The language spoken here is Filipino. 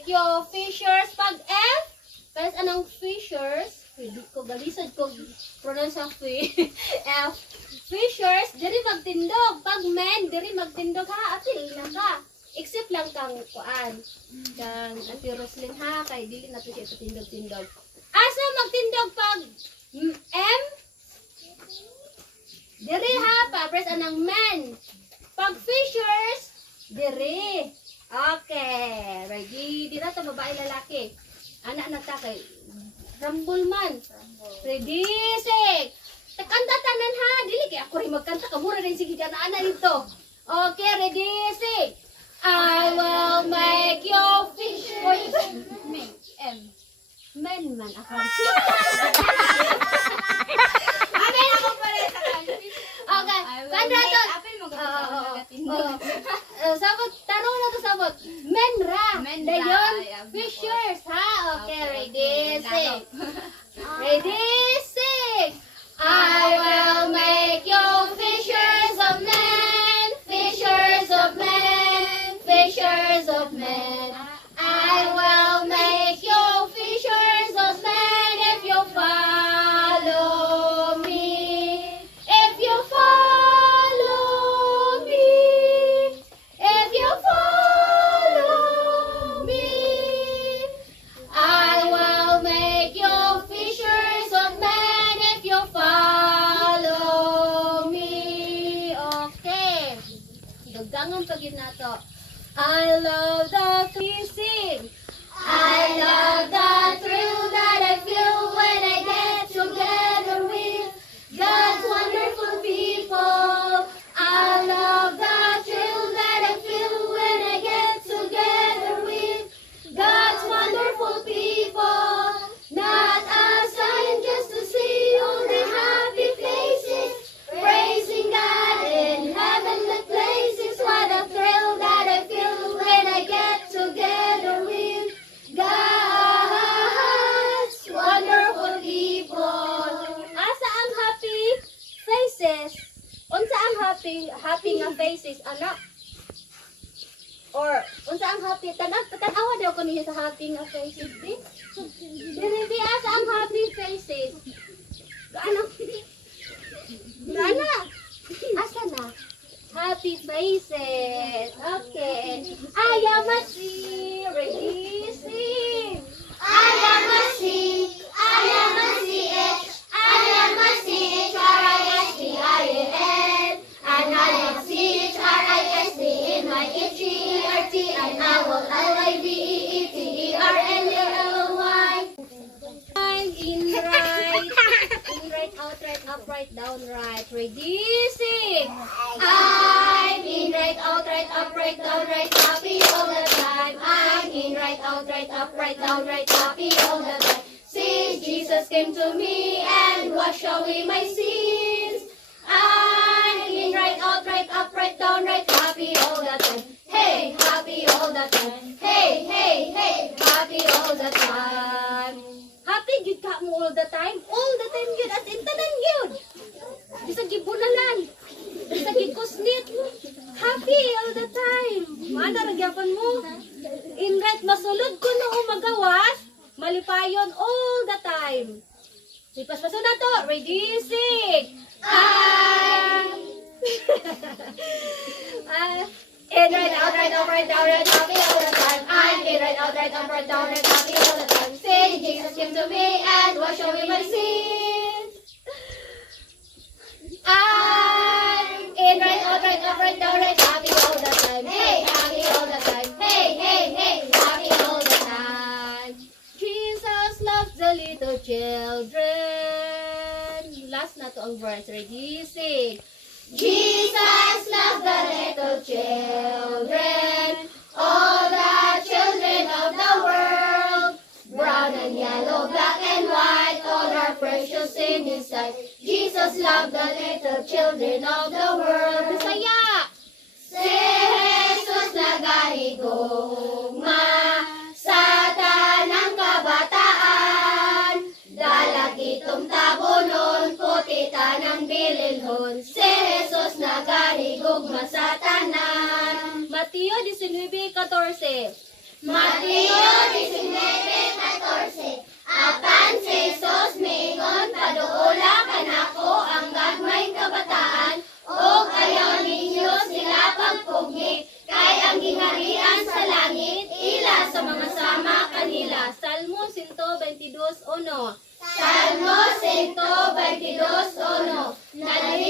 make you fishers. Pag F, guys, anong fishers? Hindi ko galisod ko pronounce sa F. Fishers, diri magtindog. Pag men, diri magtindog ha. Apil na ka. Except lang kang kuan. Kang Ate Roslyn ha. Kay dili na to siya patindog-tindog. Asa magtindog pag M? Diri ha. Pa-press anang men. Pag fishers, diri. Okay. Ready? Di na to babae lalaki. Anak na ta kay Rambol man. Ready, sig. Kanta tanan ha. Dili kay ako rin magkanta. Kamura rin sige dyan. Ana dito. Okay, ready, sig. I will make you fish. M. Men man ako. Amen ako pala sa kanila. Okay. Kanta to. Apil mo gano'n. Sabot. Tanong na to sabot. Men ra. Men ra. Dayon. Ay, Fishers ha. Okay, ready, sig. Ah. Ready, sing! I will make you fishers of men, fishers of men, fishers of men. I will make you fishers of men if you follow me. If you follow me. If you follow me. I will make you fishers of men if you follow me. Okay. Dugangan pag yun na to. I love the fishing. I love the thrill that I feel when I get together with God's wonderful people. I love the thrill that I feel when I get together with God's wonderful people. Not a sign just to see all the happy faces, praising God in heavenly places. What a thrill that I feel when I get together with God's wonderful people. Asa ang happy faces? Unsa ang happy nga faces, anak? Or unsa ang happy tanawa daw ko niya sa happy nga faces di? Dili asa ang happy faces. Gaano? Gaana? Asa na? Happy faces. Okay. I am a C. Ready? Sing. I am a C. I am a CH. I am a CHRISTIAN. And I am CHRIST in my HERT. And I will LIVEETERNLY. In right, out, right, up, right, down, right. Ready, sing. I'm in right, out, right, up, right, down, right, happy all the time. I'm in right, out, right, up, right, down, right, happy all the time. Since Jesus came to me and washed away my sins. I'm in right, out, right, up, right, down, right, happy all the time. Hey, happy all the time. Hey, hey, hey, happy all the time. Happy gid ka mo all the time? All the time yun, as in tanan yun. Bisa gibunalan. Bisa gikusnit. Happy all the time. Mana ragyapon mo? In right, masulod ko no magawas. Malipayon all the time. Sipas-paso na to. Ready, sing. In right, out, right, up, right, down, right, happy all the time. I'm in right, out, right, up, right, down, right, happy all the time. Say Jesus came to me and washed away my sins. I'm in right, out, right, up, right, down, right, happy all the time. Hey, happy all the time. Hey, hey, hey, happy all the time. Jesus loves the little children. Last na to ang verse. Ready, sing. Jesus loves the little children, all the children of the world, brown and yellow, black and white, all are precious in His sight. Jesus loved the little children of the world. Bisaya! Si Jesus nagahigugma sa tanang kabataan, dalagitong tabunon, puti tanang bililhon. Si Jesus nagahigugma sa tanan. Mateo 19:14. Mateo Salmo 122:1. Salmo 122:1. Nalilito